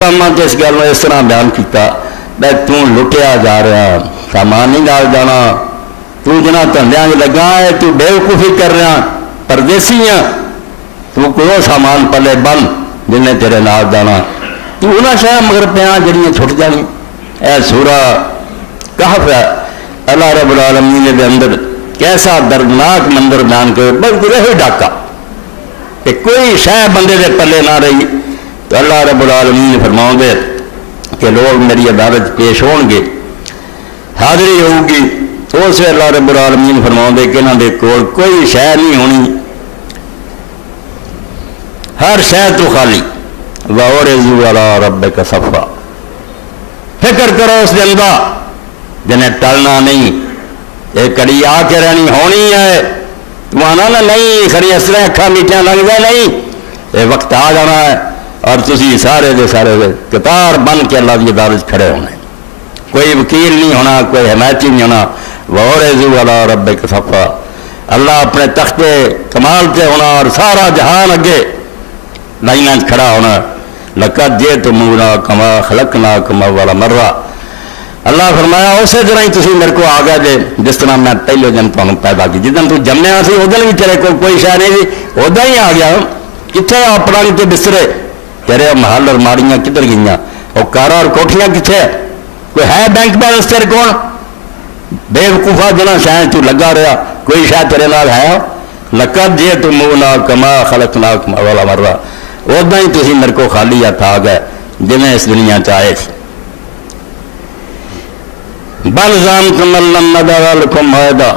اس گل میں اس طرح بیان کیتا بھائی لٹیا جا رہا سامان نہیں نال جانا جنہ دھندیاں لگا ہے بے وقوفی کر رہا پردیسی ہاں کوئی سامان پلے بن جنہیں تیرے نال جانا انہیں شاید مگر پیا جڑیاں چھٹ جانی اے سورہ کہف ہے اللہ رب العالمین دے اندر کیسا دردناک منظر بیان کرے بس رہے ڈاکا کہ کوئی شے بندے دے پلے نہ رہی تو اللہ رب العالمین فرماؤں گے کہ لوگ میری عدالت پیش ہون گے حاضری ہوگی تو اس وقت اللہ رب العالمین فرماؤں گے کہ انہوں دے کول کوئی شے نہیں ہونی ہر شے تو خالی وَعُرِضُوا عَلَىٰ رَبِّكَ صَفًّا فکر کرو اس دن دا جنہیں ٹلنا نہیں ایک کڑی آ کے رہنی ہونی ہے تمہارا نا نہیں خری اس طرح اکھا میٹھیاں لگ جائے نہیں یہ وقت آ جانا ہے اور تسی سارے دے سارے قطار بن کے اللہ کی عدالت کھڑے ہونے کوئی وکیل نہیں ہونا کوئی حمایتی نہیں ہونا وَعُرِضُوا عَلَىٰ رَبِّكَ صَفًّا اللہ اپنے تخت کمال پہ ہونا اور سارا جہان اگے لائنہ کھڑا ہونا لَقَدْ جِئْتُمُونَا كَمَا خَلَقْنَاكُمْ أَوَّلَ مَرَّةٍ اللہ فرمایا اسی طرح ہی تسی میرے کو آ گئے جے جس طرح میں پہلے دن تمہیں پیدا کی جس دن تو جمیا سی اس دن بھی تیرے کو کوئی شے نہیں سی ادا ہی آ گیا کتنے آ پرانی تے بسترے تیرے محل اور ماڑیاں کدھر گئیاں اور کاراں اور کوٹھیاں کتنے کوئی ہے بینک بیلنس تیرے کون بے وقوفا جنا شاید تو لگا رہا کوئی شاید تیرے نال ہے لَقَدْ جِئْتُمُونَا كَمَا خَلَقْنَاكُمْ أَوَّلَ مَرَّةٍ ادا ہی تسی میرے کو خالی ہاتھ آ گئے جنہیں اس دنیا چاہے تھی بل زعمتم ان لن نجعل لكم موعدا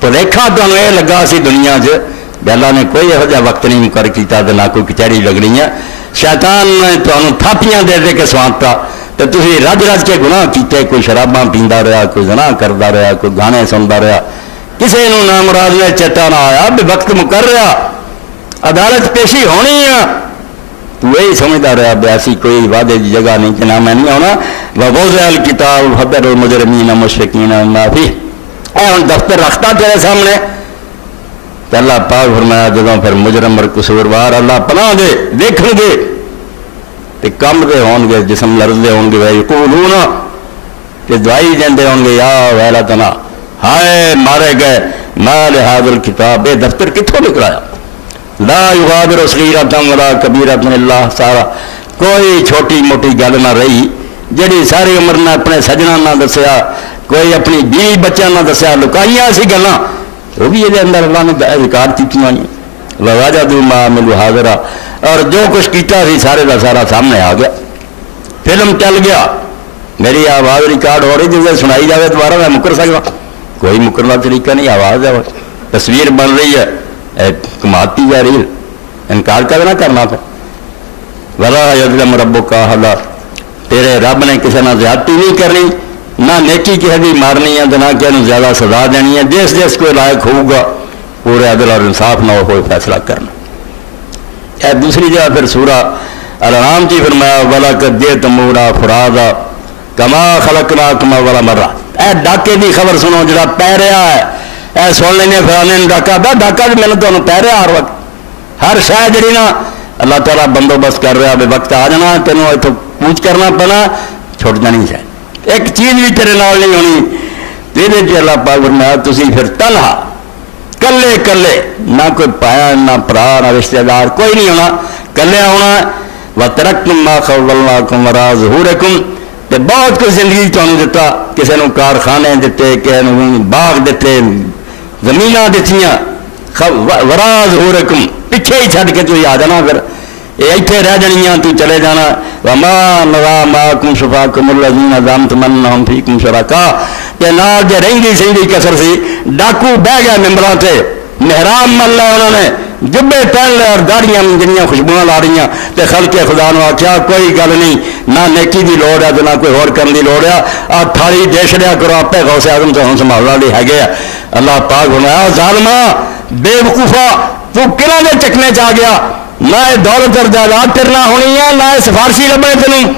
تو دیکھا تمہیں یہ لگا سی دنیا چ اللہ نے کوئی یہو جہا وقت نہیں مقرر کیتا نہ کوئی کچہری لگنی ہے شیطان نے تمہیں تھاپیاں دے دے کے سوانتا تو تسی رج رج کے گناہ کیتے کوئی شراباں پیندا رہا کوئی زنا کردا رہا کوئی گانے سندا رہا کسی نو نامراد نے چیتا نہ آیا بھی وقت مقرر رہا عدالت پیشی ہونی ہے تو وہی سمجھتا رہا بے ایسی کوئی وعدے کی جگہ نہیں کہ نہ میں نہیں ہونا وَوَضَعَ الْكِتَابُ فَتَرَى الْمُجْرِمِينَ مُشْفِقِينَ مِمَّا فِيهِ اے ہن دفتر رکھتا تیرے سامنے تو اللہ پاک فرمایا جدوں پھر مجرم اور قصوروار اللہ پناہ دے دیکھن گے تے کم دے ہون گے جسم لرزدے ہون گے وَيَقُولُونَ تے دعائی دیندے ہون گے یا ویلتنا ہائے مارے گئے ما لِهَذَا الْكِتَابِ اے دفتر کتھوں نکلایا لا یغادر صغیرۃ ولا کبیرۃ الا احصاها کوئی چھوٹی موٹی گل نہ رہی جڑی ساری عمر نے اپنے سجنا نہ دسیا کوئی اپنی بیوی بچوں نہ دسیا لکائیاں سی گلاں وہ بھی یہ اندر اللہ نے ریکارڈ کیتیاں نہیں ووجدوا ما عملوا حاضرا اور جو کچھ کیتا سی سارے دا سارا سامنے آ گیا فلم چل گیا میری آواز ریکارڈ ہو رہی جسے سنائی جائے دوبارہ میں مکر سکتا کوئی مکرنا طریقہ نہیں آواز ہے تصویر بن رہی ہے کماتی جا رہی انکار کر نہ کرنا پھر ولا یظلم ربک احد تیرے رب نے کسی نہ زیادتی نہیں کرنی نہ نیکی کسی کی مارنی ہے نہ کسی زیادہ سزا دینی ہے جس جس کو لائق ہوگا پورے عدل اور انصاف نہ ہو فیصلہ کرنا اے دوسری جگہ پھر سورہ الانعام کی فرمایا وَلَقَدْ جِئْتُمُونَا فُرَادَىٰ كَمَا خَلَقْنَاكُمْ أَوَّلَ مَرَّةٍ اے ڈاکے کی خبر سنو جڑا پہ رہا ہے اے سن لینے فلانے ڈاکا ڈاکا بھی میں نے تمہیں پہ رہا ہر وقت ہر شاید جڑی نا اللہ تعالیٰ بندوبست کر رہا بے وقت آ جانا تینوں اتوں پوچھ کرنا پنا چھوٹ جانی چاہیے ایک چیز بھی تیرے نال نہیں ہونی تیرے چ اللہ پاک فرمایا تسی پھر تنہا کلے کلے نہ کوئی پایا نہ پرا نہ رشتہ دار کوئی نہیں ہونا کلے ہونا وَتَرَكْتُم مَّا خَوَّلْنَاكُمْ وَرَاءَ ظُهُورِكُمْ تے بہت کچھ زندگی تمہیں دیتا کسی نے کارخانے دیتے کسی نے باغ دیتے زمیناں دیتیاں وراء ظہورکم پیچھے ہی چھڈ کے تو آ جانا پھر یہ اتنے رہ جانیاں تو چلے جانا وما نرى معكم شفعاءكم الذين زعمتم انهم فيكم شركاء کہ نال جے رہندی سہی کسر سی ڈاکو بہ گیا ممبراں تے محراب مل لیا انہوں نے جبے پہن لے اور داڑیاں جنیاں خوشبوئیں لا رہی تے خلق خدا نے آخیا کوئی گل نہیں نہ نیکی دی لوڑ ہے نہ کوئی ہور کرن دی لوڑ ہے آ تھالی دے چھڑیا کرو آپے غوث اعظم تو ہن سنبھالنے والے ہے اللہ پاک فرمایا ظالما بے وقوفا تو کنہاں دے چکنے چ آ گیا نہ یہ دولت اور جائیداد تیرنا ہونی ہے نہ یہ سفارشی لبے تینوں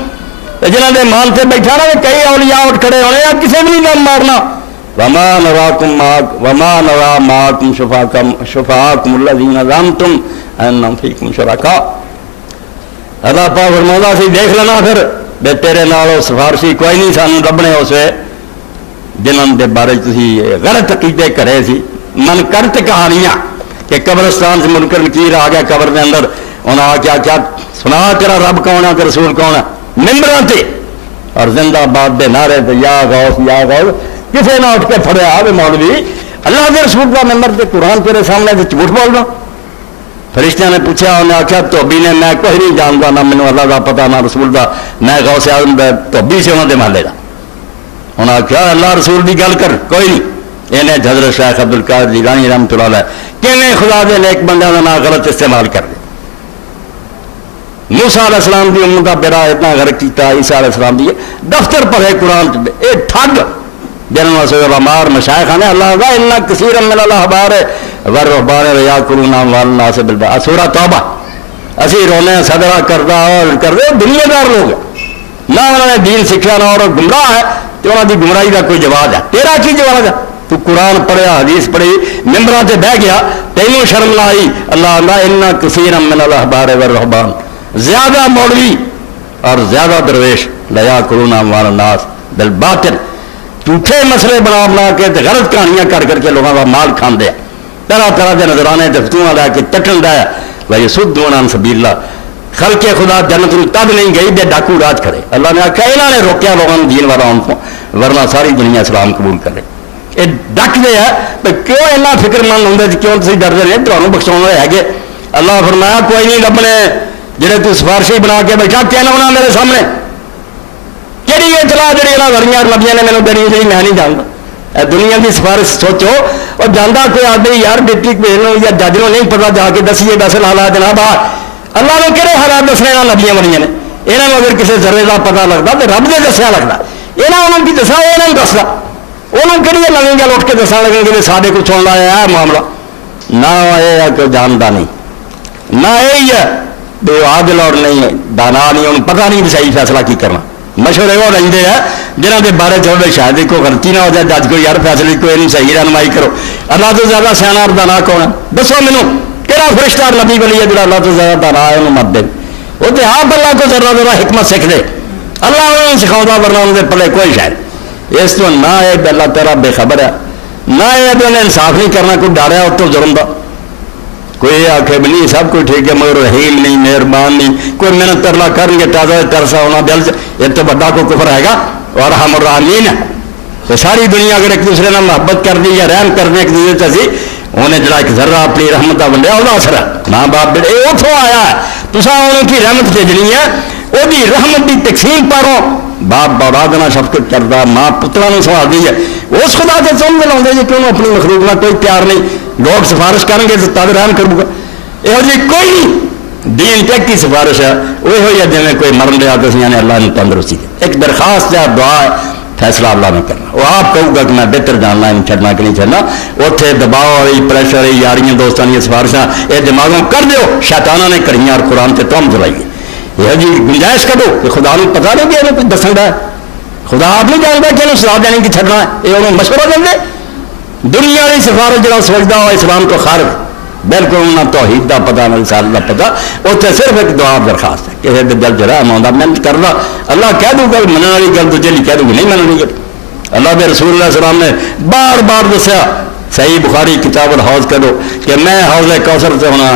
جنہاں دے مان سے بیٹھا نا کئی اولیاء اٹھ کھڑے ہونے یا کسی بھی نہیں دم مارنا وما نرى معكم شفعاءكم الذين زعمتم انهم فيكم شركاء اللہ پاک فرماؤں سی دیکھ لینا پھر بے تیرے نال سفارشی کوئی نہیں سانو لبنے اس جنہوں کے بارے تھی غلط عقیدے کرے سی من کرت کہانیاں کہ قبرستان سے منکر نکیر آ گیا قبر کے اندر انہیں آ کیا سنا تیرا رب کون ہے کہ رسول کون ہے ممبروں سے اور زندہ باد دے نعرے تے یا غوث کسی نہ اٹھ کے پھڑیا آئے مولوی اللہ کے رسول کا ممبر تے قرآن تیرے سامنے تے جھوٹ بول رہا فرشتیاں نے پوچھا انہیں آخیا دھوبی نے میں کوئی نہیں جانتا نہ مینوں اللہ کا پتا نہ رسول کا میں غوث اعظم دھوبی سے انہوں کے محلے کا انہیں آخیا اللہ رسول کی گل کر کوئی نہیں انہیں حضرت شیخ عبد القادر جیلانی رحمۃ اللہ علیہ کیویں خدا دے نیک بندیاں کا نام غلط استعمال کر دے موسیٰ علیہ السلام کی امت کا بیڑا اتنا غرق کیا عیسیٰ علیہ السلام کی دفتر پڑھے قرآن یہ ٹھگ جنہوں سے مار مشائخ نے اللہ کا اتنا کثیر من الاحبار والرہبان یأکلون اموال الناس بالباطل سورہ توبہ اسی رونے صدرہ کردہ اور کردے دنیا دار لوگ نہ انہوں نے دین سکھا نہ اور گمراہ ہے تو انہوں کی گمراہی کا کوئی جواب ہے تیرا کی جواب ہے تو قرآن پڑھیا حدیث پڑھی ممبروں سے بہ گیا تینوں شرم نہ آئی اللہ اللہ اتنا کثیر من الاحبار والرہبان زیادہ مولوی اور زیادہ درویش لیأکلون اموال الناس بالباطل جھوٹے مسئلے بنا کے غلط کہانیاں کر کے لوگوں کا مال کھاندے ہیں طرح طرح کے نظرانے فتوا لے کے چٹن ڈایا بھائی یصدون عن سبیل اللہ خلق خدا جنت تب نہیں گئی جب ڈاکو راج کرے اللہ نے آخیا یہاں نے روکیا لوگوں دین والا ان کو ورنہ ساری دنیا اسلام قبول کرے یہ ڈکتے ہیں کیوں اینا فکر مند ہوں کیوں تھی ڈرتے رہے تمہیں بخشا ہے گے اللہ فرمایا کوئی نہیں لبنے جڑے تو سفارشی بنا کے بیٹھا کہنا ہونا میرے سامنے کہڑی اطلاع جی وریاں نبیاں نے میرے دینی جی میں نہیں جانتا دنیا کی سفارش سوچو اور جانا کوئی آدمی یار ڈپٹی کمیشنر یا جج کو نہیں پتا جا کے دسیے دس حالات جناب اللہ نے کہڑے حالات دسنے نبیاں بنیا نے یہاں اگر کسی ذرے کا پتا لگتا تو رب نے دسیا لگتا یہاں انہوں کی دسا وہ نہیں دستا انہوں کہڑی نویں گل اٹھ کے دسا لگے کہ سارے کو سن لایا ہے معاملہ نہ یہ ہے کہ جانتا نہیں نہ یہی ہے بے عادل اور نہیں دانا نہیں انہوں پتا نہیں صحیح فیصلہ کی کرنا مشورے وہ رہتے ہیں جنہوں کے بارے چاہے شاید کوئی غلطی نہ ہو جائے جج کو یار فیصلے کو یہ صحیح رہنمائی کرو اللہ تو زیادہ سیاح اور دانا کون ہے دسو مینو کہڑا فرشتہ اور نبی ولی ہے جو اللہ تو زیادہ دانا ہے انہوں مت دے وہ تو آپ اللہ کو ذرا ذرا حکمت سیکھ دے اللہ انہوں نے سکھاؤں ورنہ انہوں نے پلے کوئی شاید اس تو نہ یہ اللہ تعالیٰ بے خبر ہے نہ یہ بھی انہیں انصاف نہیں کرنا کوئی ڈاریا اتو جرم دا کوئی آخے بھی نہیں سب کچھ ٹھیک ہے مگر رحیم نہیں مہربان نہیں کوئی محنت ترلا کریں گے تازہ ترسا ہونا دل سے یہ تو بڑا کوئی کفر ہے گا اور ہم الراحمین ہے تو ساری دنیا اگر ایک دوسرے نے محبت کر دی یا رحم کر دیں ایک دوسرے سے انہیں جڑا ایک ذرہ اپنی رحمت کا ونڈیا وہ اثر ہے ماں باپ بیٹے یہ اتوں آیا ہے تصا انہوں کی رحمت بھیجنی ہے وہ رحمت کی تقسیم پارو باپ اولاد نہ شفقت کرتا ماں پترا سنبھال دی ہے اس خدا سے سمجھ لاؤں جی کہ اپنی مخلوق میں کوئی پیار نہیں لوگ سفارش کریں گے تو تب رحم کروں گا یہ جی کوئی نہیں دین تک کی سفارش ہے وہ ہوئی ہے جی کوئی مرن دیا تو نے اللہ نے تندرستی دے ایک درخواست ہے دعا ہے فیصلہ اللہ نے کرنا وہ آپ کہوں گا کہ میں بہتر جاننا ہے چھڑنا کہ نہیں چھڑنا اتنے دباؤ والی پریشر والی یاریاں دوستانی سفارشاں یہ دماغوں کر دیو شیطانہ نے کریاں اور قرآن سے تم چلائیے یہ جی گنجائش کرو کہ خدا نے پتا نہیں کہ انہیں کچھ دسن ہے خدا آپ نہیں جانتا کہ انہوں سزا دینے کی چھڑنا ہے یہ انہوں مشورہ دیں دے دنیا کی سفارش جہاں سمجھتا ہو اسلام تو خارج بالکل انہیں توحید کا پتا نہ رسالت کا پتا اتنے صرف ایک دعا درخواست ہے کسی کے دل جرم آتا محنت کرنا اللہ کہہ دوں گا منع والی گل دوجے نہیں کہہ دوں گی نہیں مننی گل اللہ کے رسول اللہ السلام نے بار بار دسیا صحیح بخاری کتاب الحوض کرو کہ میں حوض کوثر سے ہونا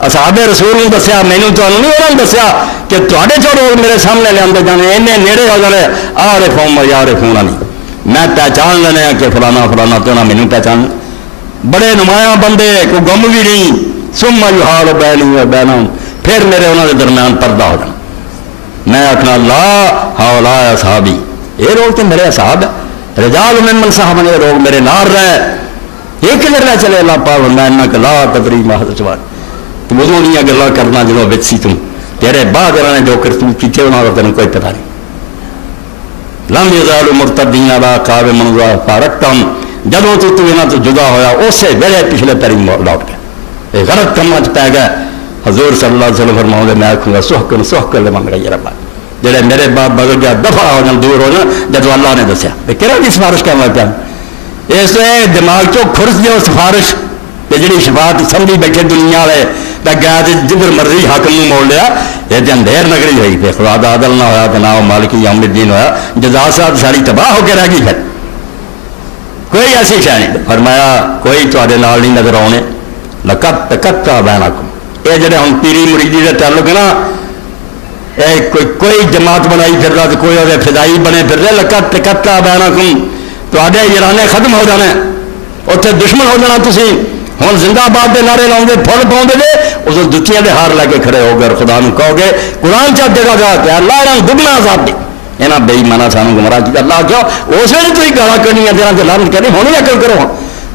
اصحاب رسول نے دسیا مینوں تو نہیں انہوں نے دسیا کہ تے چو لوگ میرے سامنے لے جانے اینے نیڑے ہو جانے عارف ہوں یا عارف ہونا نہیں میں پہچان لینے کہ فلانا فلانا تو نہ مینوں پہچان بڑے نمایاں بندے کوئی گم بھی نہیں سما یحال بینی و بینہم پھر میرے انہوں کے درمیان پردہ ہو جانا میں آخنا لا ہاؤلا اصحابی یہ لوگ تو میرے اصحاب ہے رجال ممن صاحب نے لوگ میرے نار رہے یہ کدھر نہ چلے اللہ پاک میں انہاں لا تدری ما حدث تو وضو دیا گلا کرنا جدو بچ سی تم تیرے بعد انہوں نے جو کرتوت کیتے انہوں کا تینوں کوئی پتا نہیں لم یزالوا مرتدین علی اعقابہم فارقتہم جدوں تو یہاں تو جدا ہویا اسی ویلے پچھلے پیری لوٹ گیا یہ غلط کاماں پی گیا حضور صلی اللہ علیہ وسلم فرماؤں گے میں آخوں گا سحقن سحقن لمن غیر ربا جڑے میرے بعد بدل گیا دفع ہو جان دور ہو جان جدو اللہ نے دسیا کہڑا کی سفارش کرنا پیا اس لیے دماغ چو خرچ دیو سفارش کہ جی شفاعت سمجھی بیٹھے دنیا والے گیا جدھر مرضی حاکم نے موڑ لیا یہ تو اندھیر نگری ہوئی پہ خدا دا عدل نہ ہوا تو نہ وہ مالکی یوم الدین ہوا جزا صاحب ساری تباہ ہو کے رہ گئی پھر کوئی ایسی شے نہیں فرمایا کوئی تواڈے نال نہیں نظر آنے لقد تقطع بینکم یہ جڑے ہن پیری مریدی دے تعلق ہے نا کوئی جماعت بنائی پھر رہا کوئی وہ فدائی بنے پھر رہے لقد تقطع بینکم تواڈے یارانے ختم ہو جانے اتنے دشمن ہو جانا تسی ہوں زندہ باد کے نعرے لاؤ گے فل پاؤ گے اس جتیاں دے ہار لے کے کھڑے ہو گئے خدا نو کہو گے قرآن چاہ دے گا کہ اللہ رنگ دگنا عذاب دے یہاں بے ایمانہ سانو گمراہ کیا اللہ کیوں اس ویلے تھی گالا کرنی ہے جہاں سے لانت کرنی ہونی عقل کرو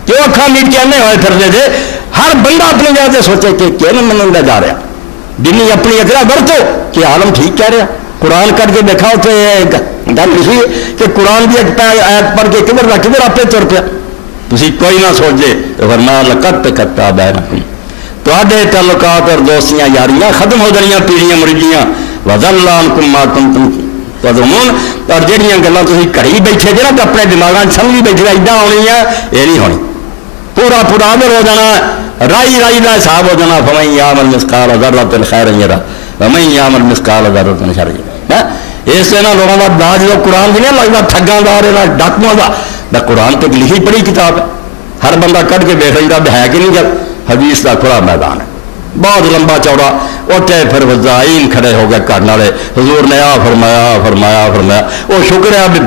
کیوں اکھاں میٹ کے انے ہوئے پھرتے تھے ہر بندہ اپنی جگہ سے سوچے کہ کیوں نہیں منگا جا رہا دینی اپنی اقرا برتو کہ عالم ٹھیک کہہ رہا قرآن کر کے دیکھا تو گل لکھی کہ قرآن کی ایک آیت پڑھ کے کدھر نہ کدھر آپ تر پیا تھی کوئی نہ سوچے تو فرمایا لقد تقطع بینکم تواڈے تعلقات اور دوستیاں یاریاں ختم ہو جانیاں پیڑیاں مریدیاں وضل عنکم ما کنتم تظنون اور جہاں گلاں تسی گھڑی بیٹھے جے نا اپنے دماغاں سمجھی بیٹھے ادا ہونی ہے یہ نہیں ہونی پورا پورا عمل ہو جانا رائی رائی کا حساب ہو جانا فمن یعمل مثقال ذرۃ خیرا یرہ ومن یعمل مثقال ذرۃ شرا یرہ اس سے لوگوں کا داج جو قرآن بھی نہیں لگتا ٹھگاں کا ڈاکواں کا قرآن تو لکھی پڑھی کتاب ہے ہر بندہ کٹ کے دیکھ لیتا ہے کہ نہیں جب حدیث کا کھلا میدان ہے بہت لمبا چوڑا اتنے پھر وزائین کھڑے ہو گئے کرنے والے حضور نے آ فرمایا فرمایا فرمایا وہ شکر ہے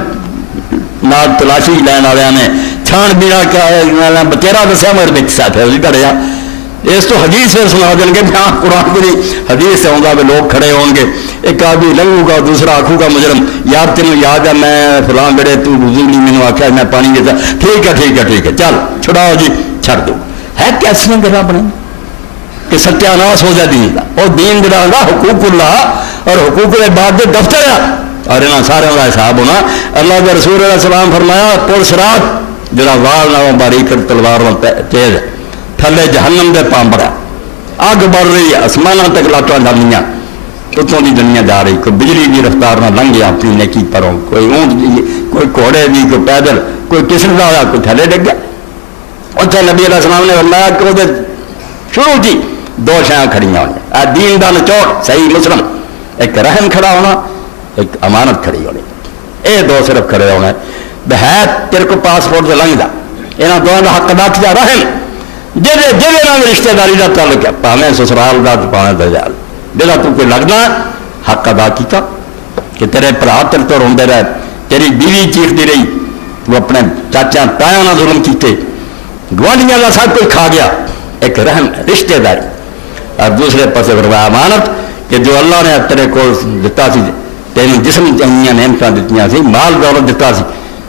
نال تلاشی لین والوں نے چھان بینا کیا بتیرا دسیا مگر بچ ساتھ کھڑیا اس تو حدیث پھر سنا دیں گے ہاں قرآن کی حدیث سے آؤں گا لوگ کھڑے ہون گے ایک آدمی لنگوں گا دوسرا آخوں گا مجرم یار تینوں یاد ہے میں فلاں بڑے تو بزرگ مینو آخیا میں پانی دیتا ٹھیک ہے ٹھیک ہے ٹھیک ہے چل چھڑاؤ جی چھڑ دو ہے کیسے گلا بنے کہ ستیاناس ہو جائے دین کا اور دین جڑا ہوگا حقوق اللہ اور حقوق العباد کے دفتر ہے اور یہاں سارے کا حساب ہونا اللہ کے رسول علیہ السلام فرمایا پرسرات جڑا وال نہ باریک تلوار تیز ہے تھلے جہنم دے پامبڑا اگ بڑھ رہی ہے آسمان تک لاٹاں ڈالیاں اتوں کی دنیا جا رہی کوئی بجلی کی رفتار نہ لنگیا اپنی نیکی پروں کوئی اونٹ دی کوئی گھوڑے دی کوئی پیدل کوئی کسم کا ہوا کوئی تھلے ڈگ گیا اتنے نبی علیہ السلام نے فرمایا کہ وہ شروع کی دو شیاں کھڑیاں ہوئی دین دا نچوڑ صحیح مسلم ایک رحم کھڑا ہونا ایک امانت کھڑی ہونی یہ دو صرف کھڑے ہونے بحیت تیرے کو پاسپورٹ سے لنگتا یہاں دونوں کا حق ادا کیا رحم جہاں رشتے داری کا تعلق ہے پاویں سسرال کا پاویں دجال جہاں تو کوئی لگنا حق ادا کیتا کہ تیرے برا تیرے تو روندے رہے تیری بیوی چیختی رہی وہ اپنے چاچا تایا نہ ظلم کیتے گوانڈیاں کا سب کوئی کھا گیا ایک رحم رشتے داری اور دوسرے پاسے فرمایا امانت کہ جو اللہ نے تیرے کو دتا سی تینوں جسم چاہیے نعمتیں دیتی سی مال دولت دتا سی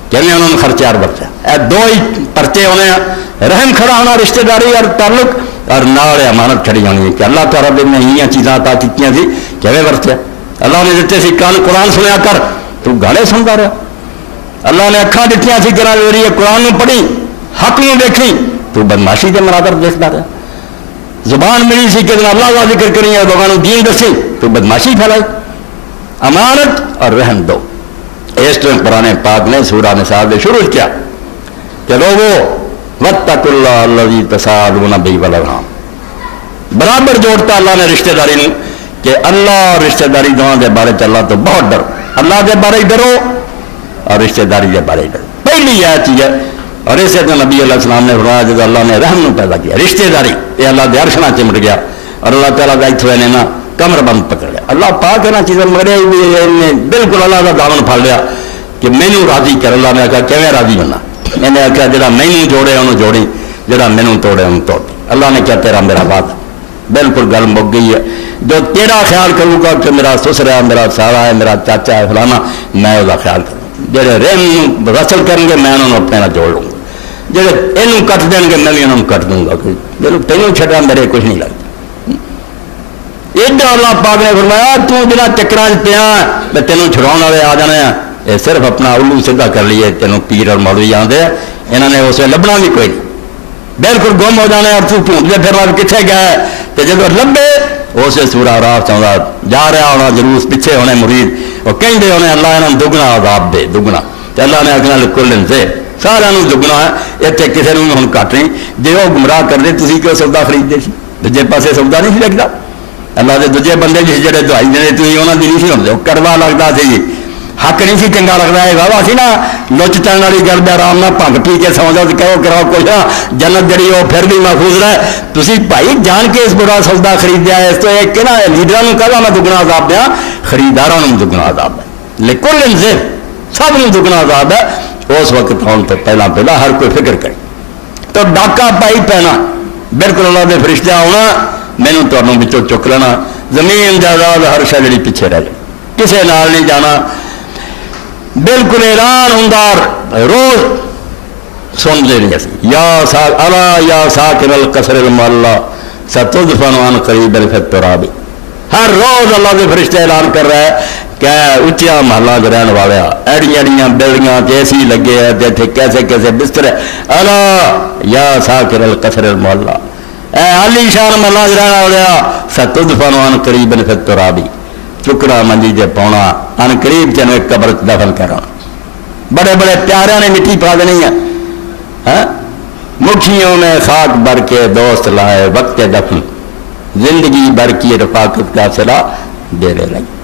کیونکہ انہوں نے خرچار برچا اے دو ہی پرچے ہونے ہیں رحم کھڑا ہونا رشتے داری اور تعلق اور نال امانت کھڑی ہونی ہے کہ اللہ تعالیٰ نے یہ چیزاں عطا کی سی کیویں برتیا اللہ نے دیتے سی کان قرآن سنیا کر تو گانے سنتا رہا اللہ نے اکھاں دیتی سی کرا میری قرآن میں پڑھی حق میں دیکھی تو بدماشی کے مناظر دیکھتا رہا زبان ملی سی کہ اللہ کا ذکر کری ہے لوگوں دین دسی تو بدماشی پھیلائی امانت اور رحم دو اس طرح قرآن پاک نے سورہ نساء سے شروع کیا کہ لوگوں واتقوا اللہ الذی تساءلون بہ والارحام برابر جوڑتا اللہ نے رشتہ داری نے کہ اللہ اور رشتہ داری دونوں کے بارے اللہ تو بہت ڈرو اللہ کے بارے ڈرو اور رشتہ داری کے بارے ڈرو پہلی یہ چیز ہے اور اسے تو نبی علیہ السلام نے فرمایا جب اللہ نے رحم نو پیدا کیا رشتہ داری یہ اللہ دے عرش نہ چمٹ گیا اور اللہ تعالیٰ کا اتنے نے نا کمر بند پکڑ لیا اللہ پاک ہے نا چیزیں مگڑے بالکل اللہ کا دامن پھڑ لیا کہ مینو راضی کر اللہ نے آخیا کیویں راضی بننا میں نے آخیا جہاں مینو جوڑے انہوں جوڑی جہاں مینو توڑے انہوں توڑ اللہ نے کیا تیرا میرا بات بالکل گل مک گئی ہے جو تیرا خیال کروں گا کہ میرا سسرا ہے میرا سارا ہے میرا چاچا ہے فلانا میں وہ خیال کروں جہے رحم رسل کریں گے میں انہوں اپنے نال جوڑ لوں گا جہے یہ کٹ دیں گے میں بھی انہوں کٹ دوں گا کہ جب تینوں چھڈا میرے کچھ نہیں لگتا ایڈا اللہ پاک نے فرمایا تو بنا چکراں پیا میں تینوں چھڑاؤن والے آ جانے ہیں یہ صرف اپنا الو سیدھا کر لیے تینوں پیر اور مولوی آتے ہیں انہوں نے اسے لبنا بھی کوئی نہیں بالکل گم ہو جانے اور تو ڈھونڈتے پھرنا کتنے گئے تو جب لبے اسے سورا راہ چاہتا جا رہا ہونا جلوس پیچھے ہونے مرید وہ کہیں ہونے اللہ انہوں دگنا عذاب دے دگنا تو اللہ نے آخنا کلن سے سارا دگنا ہے اتنے کسی نے ہوں کٹ نہیں جی وہ گمراہ کر دے تھی کیوں سودا خریدتے سی دوجے پاسے سودا نہیں سی لگتا اللہ کے دوجے بندے بھی جڑے دوائی دے تھی انہوں کی نہیں سی ہوتے، کڑوا لگتا سی، حق نہیں سی چنگا لگتا ہے واہ سی نا لچ چلنے والی گل بھی آرام نہ بھنگ پی کے سو جاؤ کہو کراؤ کچھ جنت جڑی وہ پھر بھی محفوظ رہے. تھی بھائی جان کے اس برا سودا خریدیا ہے، اس تو ایک کہ نا لیڈروں کہا میں دگنا عذاب دیا، خریداروں دگنا عذاب ہے، لیکن انزل سب نے دگنا عذاب ہے. اس وقت ہونے تو پہلا ہر کوئی فکر کرے تو ڈاکا پائی پینا بالکل اللہ کے فرشتے آنا مینوں تمہوں بچوں چک لینا، زمین جائیداد ہر شے جڑی پیچھے رہ جائے، کسے نال نہیں جانا. بالکل اعلان ہوں روز سنتے نہیں اسی یا الا یا ساکن القصر المعلی ستدفن عن قریب فی التراب. ہر روز اللہ کے فرشتے اعلان کر رہا ہے کہ اچیا محلہ کے رہن والے ایڑیاں ایڑیاں بلڈنگاں تے اے سی لگے ہیں تے کیسے کیسے بستر ہے. الا یا ساکن القصر المعلی، اے علی شان محلہ کے رہن والے ستدفن عن قریب فی التراب، چکڑا منجی جے پاؤنا ان قریب تینوں ایک قبر دفن کرا. بڑے بڑے پیاروں نے مٹی پا دینی ہے، مٹھیوں میں خاک بھر کے دوست لائے وقت دفن، زندگی بھر کی رفاقت کا صلہ ڈیرے لگی.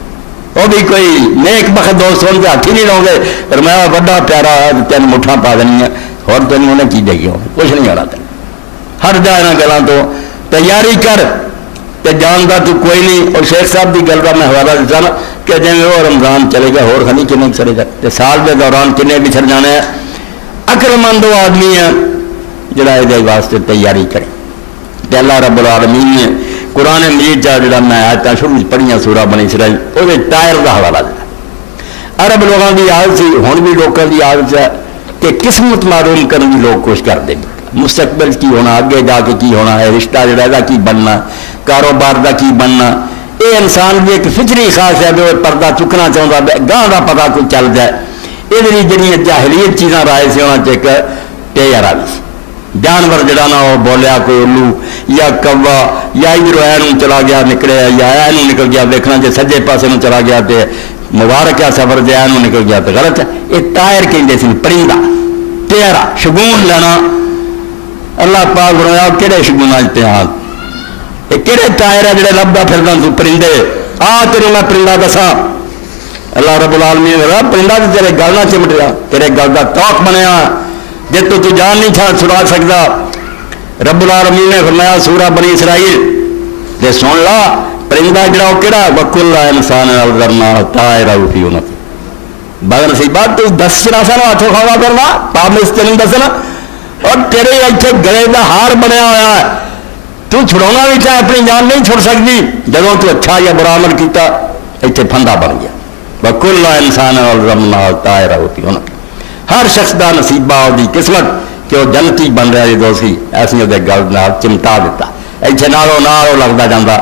وہ بھی کوئی نیک بخت دوست ہو کے ہاتھ ہی نہیں لو گے پر میں بڑا پیارا تین مٹھا پا دینی ہے اور تین انہیں کی دے گی کچھ نہیں ہونا. تین ہٹ جائے نہ گلاں تو تیاری کر تے جانتا تو کوئی نہیں. اور شیخ صاحب کی گل کا میں حوالہ دیتا نا کہ جی وہ رمضان چلے گا اور خنی کنے چلے گا تے سال کے دوران کنے بچھڑ جانے ہیں. عقلمند وہ آدمی ہے جڑا یہ واسطے تیاری کرے. تے اللہ رب العالمین نے قرآن مجید جڑا میں آیتاں شروع پڑھیاں سورہ بنی اسرائیل وہ ٹائر کا حوالہ دیتا. عرب لوگوں کی عادت سی، ہن بھی لوگوں کی عادت ہے کہ قسمت معلوم کرنے کی لوگ کوشش کرتے ہیں، مستقبل کی ہونا، اگے جا کے کی ہونا ہے، رشتہ جڑا کی بننا، کاروبار کا کی بننا. یہ انسان کی ایک فطری خاص ہے جو پردہ چکنا چاہتا ہے، گاہ کا پتا کوئی چل جائے. یہ جڑی جاہلیت چیزاں رائے سے ہونا چاہیے ٹیئر آ گئی. جانور جڑا نا وہ بولیا کوئی الو یا کوا یا ادھر اے چلا گیا نکلے یا اے نکل گیا، دیکھنا جی سجے پاسے نو چلا گیا تو مبارک ہے سفر جی اے نکل گیا تو غلط ہے. یہ ٹائر کہتے سی پرندہ ٹیئرا شگون لینا. اللہ پاک بنایا کہڑے شگونا امتحان یہ کہڑے ٹائر ہے جڑے لبدا پھردا تو پرندے آ تیرے میں پرندہ دسا. اللہ رب العالمین نے پرندہ تو تیرے گل نہ چمٹیا، تیرے گل کا توق بنیا جے تو جان نہیں چھا چھڑا سکتا. رب العالمین نے فرمایا سورہ بنی اسرائیل تے سن لا پرندہ جڑا وہ کہڑا وکل انسان الزرنا طائرہ فی عنق. بد نصیبات تو دس چنا سا ہاتھوں کھاوا کرنا پامس تین دسنا اور تیرے اتنے گلے کا ہار بنیا ہوا ہے، تو چھڑانا بھی چاہے اپنی جان نہیں چھوڑ سکتی. جب تو اچھا یا برا عمل کیتا اتنے پھندا بن گیا. وکل انسان الزرنا طائرہ فی عنق. ہر شخص کا نصیبہ وہ قسمت کہ وہ جنتی بن رہا ہے دوستی ایسی وہ گل نال چمٹا دیتا اتنے نالوں نال وہ لگتا جاتا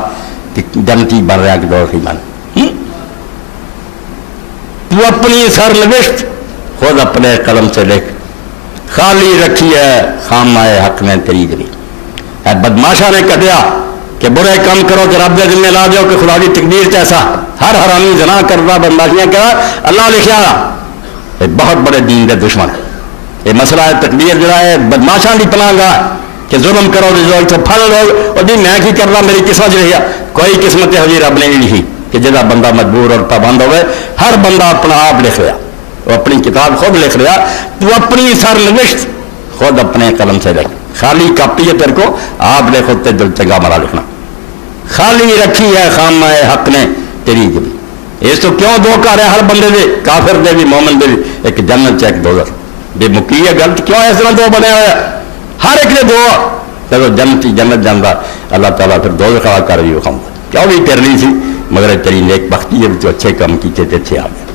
کہ جنتی بن رہا کہ دوستی بن. تو اپنی سر نوشت خود اپنے قلم سے لکھ، خالی رکھی ہے خامہ حق نے تیری دلی. بدماشا نے کٹیا کہ برے کام کرو کہ رب دے ذمہ لا دیو کہ خدا کی تقدیر چیسا ہر حرامی زنا کرتا بدماشیاں کرا اللہ لکھیا یہ بہت بڑے دین کے دشمن. یہ مسئلہ ہے تقدیر جڑا ہے بدماشاں دی پناہ گاہ کہ ظلم کرو تو پھل لو اور جی میں کی کرنا میری قسمت رہی ہے. کوئی قسمت ہو جی رب نے نہیں لکھی کہ جہاں بندہ مجبور اور پابند ہوئے. ہر بندہ اپنا آپ لکھ رہا، وہ اپنی کتاب خود لکھ رہا. تو اپنی سر نوشت خود اپنے قلم سے لکھ، خالی کاپی ہے تیرے کو آپ لے خود تے دل چنگا مرا لکھنا. خالی رکھی ہے خامہ حق نے تیری دل. اس تو کیوں دو کر ہے ہر بندے دے، کافر دے بھی مومن دے بھی، ایک جنت چیک دوزخ. بے مکی ہے غلط کیوں اس طرح دو بنے ہوئے ہر ایک نے دو. چلو جنتی جنت جانا اللہ تعالیٰ پھر دوزخ آ کر بھی وکھاؤں گا کیوں بھی کرنی سی مگر تیری نیک بختی ہے تو اچھے کام کیتے تے اچھے آ گئے.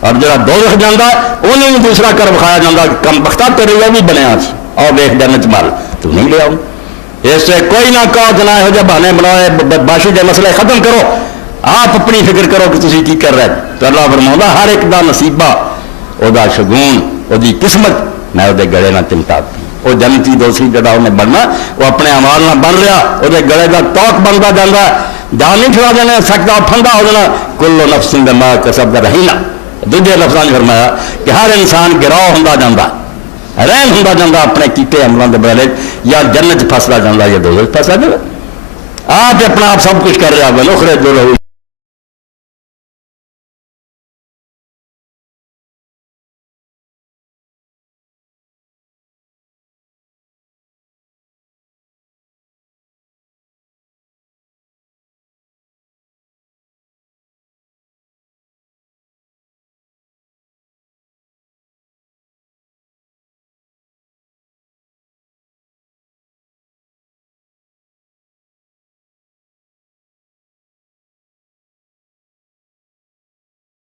اور جڑا دوزخ جانا انہوں بھی دوسرا کر وکھایا جاتا کم بختہ تیرے وہ بھی بنیا سی اور ویخ جنت مال تو نہیں لے آؤں. اس سے کوئی نہ کہو کہ نہ یہو جہ بہانے بنائے بدماشی دے مسئلے ختم کرو. آپ اپنی فکر کرو کہ تسی کی کر رہے تو اللہ فرماؤں ہر ایک دا نصیبہ او دا شگون او دی قسمت میں وہ گلے نہ چمٹا دی. وہ جنتی دوسری جگہ انہیں بننا وہ اپنے امال نہ بن رہا وہ گلے کا توق بنتا جانا جان نہیں چھڑا دینا سکتا پھندا ہو جانا. کلو نفس بما کسبت رہینا. دوجے لفظوں نے فرمایا کہ ہر انسان گراہ ہوتا جاتا رہن ہوتا جاتا اپنے کیتے عملوں کے بدلے یا جنت پھستا جاتا یا دوزخ پھستا جاتا. آپ اپنا آپ سب کچھ کر رہا ہے نخرج جو